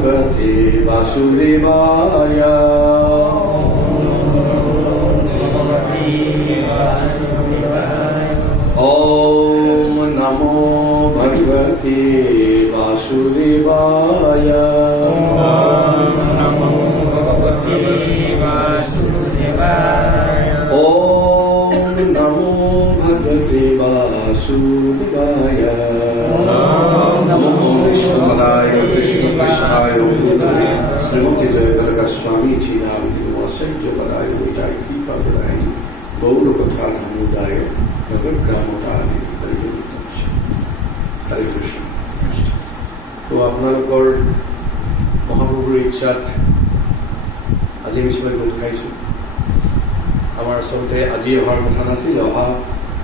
भगवते वासुदेवाय ओम नमो भगवते वासुदेवाय ओम नमो भगवते वासुदेवाय नमो विष्णुपदाय कृष्ण पृष्ठाय श्रीमती जयकर गोस्वामी जी नाम पदाय उदाय पदाय गौर कथा नामोदाय नगर ग्रामोदाय हरे कृष्ण। तो আপোনালোকৰ মহাপ্ৰভুৰ ইচ্ছাত আজি বিশ্বই গোট খাইছো। আমাৰ আচলতে আজি অহাৰ কথা নাছিল,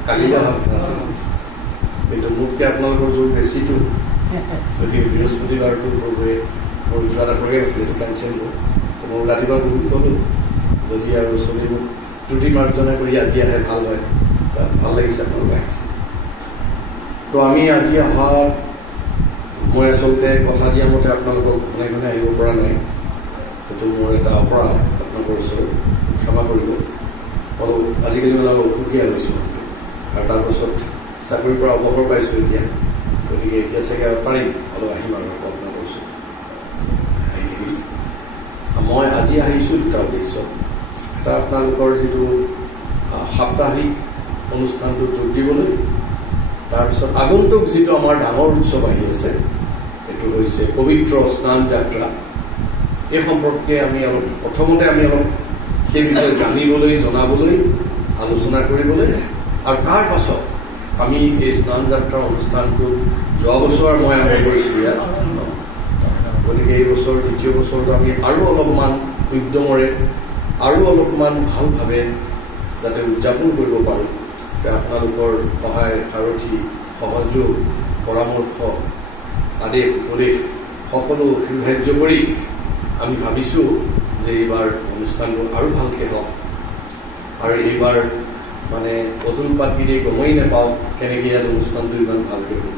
কালি অহাৰ কথা আছিল, কিন্তু মোতকে আপোনালোকৰ জোৰ বেছিটো, গতিকে বৃহস্পতিবাৰটো প্ৰভুৱে মোৰ কিবা এটা কৰি আছিল, এইটো কেঞ্চেল হ'ল। মই ৰাতিপুৱা বহুত ক'লো যদি আৰু চলি মোক ত্ৰুটি মাৰ্জনা কৰি আজি আহে ভাল হয়, ভাল লাগিছে আপোনালোক আহিছে। তো আমি আজি অহাৰ মই আচলতে কথা দিয়া মতে আপোনালোকক ঘনে ঘনে আহিব পৰা নাই, সেইটো মোৰ এটা অপৰাধ, আপোনালোকৰ ওচৰত ক্ষমা কৰিব। অলপ আজিকালি মানে অলপ অসুখীয়া হৈছোঁ আৰু তাৰপাছত চাকৰিৰ পৰা অৱসৰ পাইছোঁ এতিয়া, গতিকে এতিয়া চাগে আৰু পাৰিম অলপ আহিম আৰু আপোনালোকৰ ওচৰত আহি থাকিম। মই আজি আহিছোঁ দুটা উদ্দেশ্যত। এটা আপোনালোকৰ যিটো সাপ্তাহিক অনুষ্ঠানটো যোগ দিবলৈ, তাৰপিছত আগন্তুক যিটো আমাৰ ডাঙৰ উৎসৱ আহি আছে, এইটো হৈছে পবিত্ৰ স্নান যাত্ৰা। এই সম্পৰ্কে আমি অলপ প্ৰথমতে আমি অলপ সেই বিষয়ে জানিবলৈ, জনাবলৈ, আলোচনা কৰিবলৈ, আৰু তাৰ পাছত আমি এই স্নান যাত্ৰা অনুষ্ঠানটো যোৱা বছৰ মই আৰম্ভ কৰিছিলোঁ ইয়াত, গতিকে এই বছৰ দ্বিতীয় বছৰটো আমি আৰু অলপমান উদ্যমৰে আৰু অলপমান ভালভাৱে যাতে উদযাপন কৰিব পাৰোঁ, আপোনালোকৰ সহায় সাৰথি, সহযোগ, পৰামৰ্শ, আদেশ উপদেশ সকলো সুধাৰ্য কৰি আমি ভাবিছোঁ যে এইবাৰ অনুষ্ঠানটো আৰু ভালকৈ হওক। আৰু এইবাৰ মানে অতুল পাতগিৰি গমেই নাপাওঁ কেনেকৈ ইয়াত অনুষ্ঠানটো ইমান ভালকৈ হ'ব।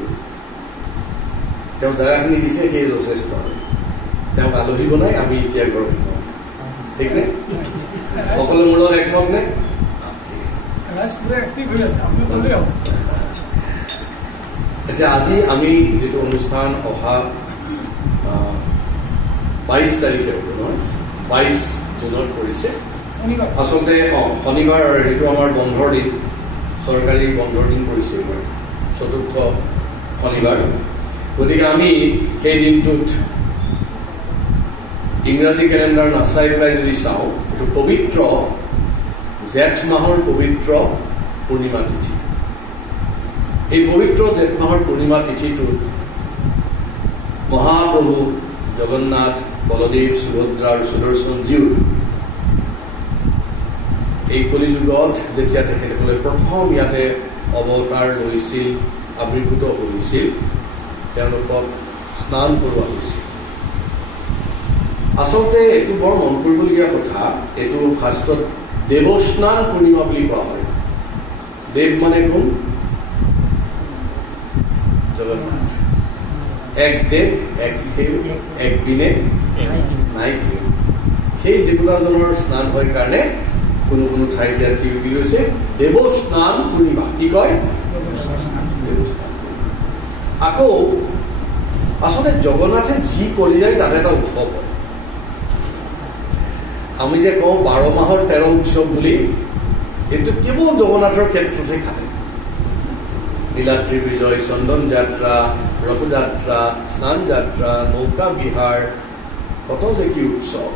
তেওঁ জেগাখিনি দিছে, সেই যথেষ্ট। তেওঁক আলহী বনাই আমি এতিয়া ঘৰত সোমাওঁ, ঠিক নে? সকলো মোৰ লগত একমত নে? এতিয়া আজি আমি যিটো অনুষ্ঠান অহা 22 তাৰিখে হ'ব নহয়, 22 জুনত পৰিছে আচলতে। শনিবাৰ, সেইটো আমাৰ বন্ধৰ দিন, চৰকাৰী বন্ধৰ দিন পৰিছে এইবাৰ, চতুৰ্থ শনিবাৰ। গতিকে আমি সেই দিনটোত ইংৰাজী কেলেণ্ডাৰ নাচাই পেলাই যদি চাওঁ, এইটো পবিত্ৰ জেঠ মাহৰ পবিত্ৰ পূৰ্ণিমা তিথি। এই পবিত্ৰ জেঠ মাহৰ পূৰ্ণিমা তিথিটোত মহাপ্ৰভু জগন্নাথ, বলদেৱ, সুভদ্ৰা আৰু সুদৰ্শনজীও এই কলিযুগত যেতিয়া তেখেতসকলে প্ৰথম ইয়াতে অৱতাৰ লৈছিল, আৱিৰ্ভূত হৈছিল, তেওঁলোকক স্নান কৰোৱা হৈছিল। আচলতে এইটো বৰ মন কৰিবলগীয়া কথা, এইটো শাস্ত্ৰত দেৱস্নান পূৰ্ণিমা বুলি কোৱা হয়। দেৱ মানে কোন? জগন্নাথ। এক দেৱ, এক দেৱ, এক দিনে নাই দেৱ। সেই দেৱতাজনৰ স্নান হয় কাৰণে কোনো কোনো ঠাইত ইয়াত কি বুলি কৈছে? দেৱস্নান পূৰ্ণিমা। কি কয়? দেৱস্নান। আকৌ আচলতে জগন্নাথে যি কৰি যায় তাত এটা উৎসৱ হয়। আমি যে কওঁ 12 মাহৰ 13 উৎসৱ বুলি, এইটো কেৱল জগন্নাথৰ ক্ষেত্ৰতহে খাটে। নীলাদ্ৰি বিজয়, চন্দন যাত্ৰা, ৰথযাত্ৰা, স্নান যাত্ৰা, নৌকা বিহাৰ, কত যে কি উৎসৱ।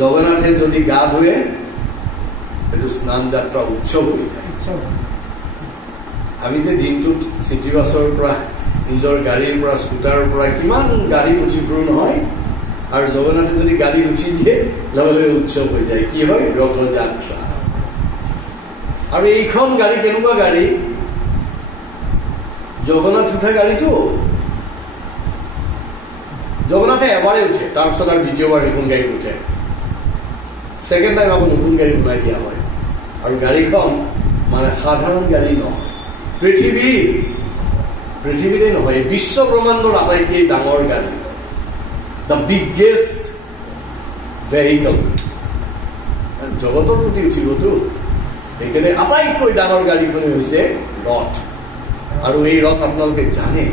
জগন্নাথে যদি গা ধুৱে সেইটো স্নান যাত্ৰা উৎসৱ হৈ যায়। আমি যে দিনটোত চিটি বাছৰ পৰা, নিজৰ গাড়ীৰ পৰা, স্কুটাৰৰ পৰা কিমান গাড়ী উঠি ফুৰো নহয়, আৰু জগন্নাথে যদি গাড়ী উঠি দিয়ে লগে লগে উৎসৱ হৈ যায়। কি হয়? ৰথযাত্ৰা। আৰু এইখন গাড়ী কেনেকুৱা গাড়ী? জগন্নাথ উঠা গাড়ীটো। জগন্নাথে এবাৰে উঠে, তাৰপিছত আৰু দ্বিতীয়বাৰ সেইখন গাড়ী উঠে, ছেকেণ্ড টাইম আকৌ নতুন গাড়ী বনাই দিয়া হয়। আৰু গাড়ীখন মানে সাধাৰণ গাড়ী নহয়, পৃথিৱীৰে নহয়, বিশ্ব ব্ৰহ্মাণ্ডৰ আটাইতকৈ ডাঙৰ গাড়ী। দ্য বিগেষ্ট ভেহিকল জগতৰ প্ৰতি উঠিবতো সেইকাৰণে আটাইতকৈ ডাঙৰ গাড়ীখনে হৈছে ৰথ আৰু এই ৰথ আপোনালোকে জানে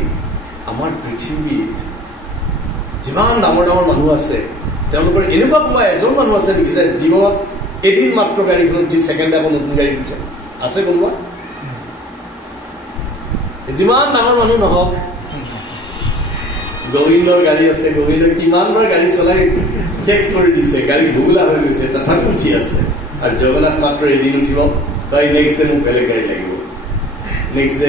আমাৰ পৃথিৱীত যিমান ডাঙৰ ডাঙৰ মানুহ আছে তেওঁলোকৰ এনেকুৱা কোনোবা এজন মানুহ আছে নেকি যে জীৱনত এদিন মাত্ৰ গাড়ীখনত উঠি ছেকেণ্ড আকৌ নতুন গাড়ী উঠে আছে কোনোবা যিমান ডাঙৰ মানুহ নহওক গোবিন্দৰ গাড়ী আছে গোবিন্দৰ কিমানবাৰ গাড়ী চলাই শেষ কৰি দিছে গাড়ী ভুগুলা হৈ গৈছে তথাপি উঠি আছে আৰু জগন্নাথ মাত্ৰ এদিন উঠিব তাই নেক্সট ডে মোক বেলেগ গাড়ী লাগিব নেক্সট ডে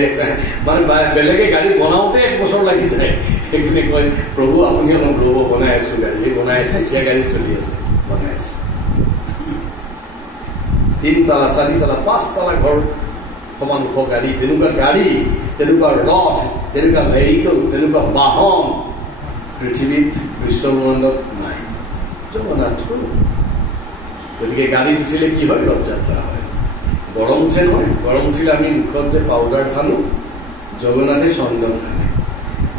মানে বেলেগে গাড়ী বনাওঁতে 1 বছৰ লাগি যায় সেইখিনি কয় প্ৰভু আপুনি অলপ ৰ'ব বনাই আছো গাড়ী বনাই আছে এতিয়া গাড়ী চলি আছে বনাই আছে 3 তলা 4 তলা 5 তলা ঘৰ সমান ওখ গাড়ী তেনেকুৱা ৰথ তেনেকুৱা ভেহিকল তেনেকুৱা বাহন পৃথিৱীত বিশ্বব্ৰহ্মাণ্ডত নাই জগন্নাথটো গতিকে গাড়ীত উঠিলে কি হয় ৰথযাত্ৰা হয় গৰম উঠে নহয় গৰম উঠিলে আমি মুখত যে পাউডাৰ সানো জগন্নাথে চন্দন সানে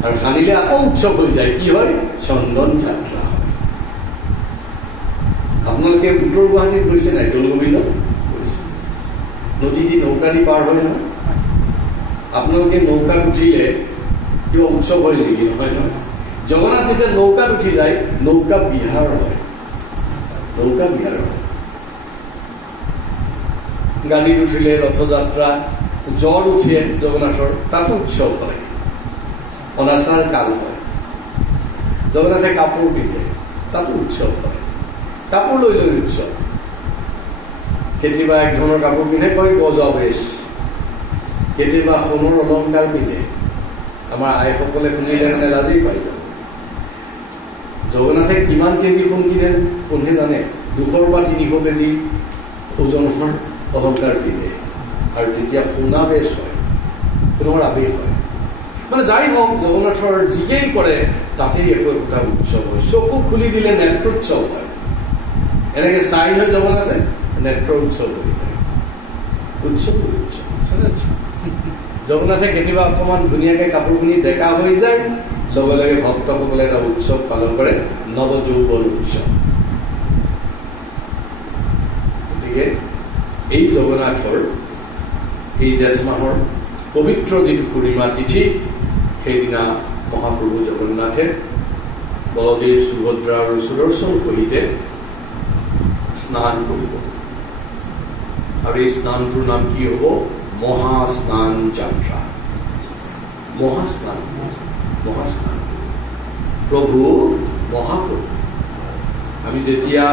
আৰু সানিলে আকৌ উৎসৱ হৈ যায় কি হয় চন্দন যাত্ৰা হয় আপোনালোকে উত্তৰ গুৱাহাটীত গৈছে নাই দৌল গোবিন্দত গৈছে নদী দি নৌকা দি পাৰ হয় নহয় আপোনালোকে নৌকাত উঠিলে কিবা উৎসৱ হয় নেকি নহয় নহয় জগন্নাথ যেতিয়া নৌকাত উঠি যায় নৌকা বিহাৰ হয় নৌকা বিহাৰ হয় গাড়ীত উঠিলে ৰথযাত্ৰা জ্বৰ উঠে জগন্নাথৰ তাতো উৎসৱ হয় অনাচাৰ কাল হয় জগন্নাথে কাপোৰ পিন্ধে তাতো উৎসৱ হয় কাপোৰ লৈ লৈ উৎসৱ কেতিয়াবা এক ধৰণৰ কাপোৰ পিন্ধে কয় গজবেশ কেতিয়াবা সোণৰ অলংকাৰ পিন্ধে আমাৰ আইসকলে শুনিলে মানে লাজেই পাই যাব জগন্নাথে কিমান কেজি সোণ পিন্ধে জানে 200 বা 300 কেজি ওজনৰ অলংকাৰ পিন্ধে আৰু যেতিয়া সোণাবেশ হয় সোণৰ আবেশ হয় মানে যাই হওক জগন্নাথৰ যিকেই কৰে তাতেই একোটা উৎসৱ হয় চকু খুলি দিলে নেত্ৰোৎসৱ হয় এনেকে চাই হৈ জগন্নাথে নেত্ৰ উৎসৱ হৈ যায় উৎসৱ জগন্নাথে কেতিয়াবা অকণমান ধুনীয়াকে কাপোৰ পিন্ধি ডেকা হৈ যায় লগে লগে ভক্তসকলে এটা উৎসৱ পালন কৰে নৱযৌৱন উৎসৱ গতিকে এই জগন্নাথৰ এই জেঠ মাহৰ পবিত্ৰ যিটো পূৰ্ণিমা তিথি সেইদিনা মহাপ্ৰভু জগন্নাথে বলদেৱ সুভদ্ৰা আৰু সুদৰ্শন সহিতে স্নান কৰিব আৰু এই স্নানটোৰ নাম কি হ'ব মহাস্নান যাত্ৰা মহাস্নান প্ৰভু মহাপ্ৰভু আমি যেতিয়া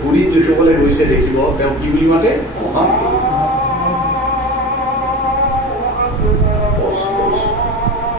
পুৰীত যিসকলে গৈছে দেখিব তেওঁ কি বুলি মাতে মহাপ্ৰভু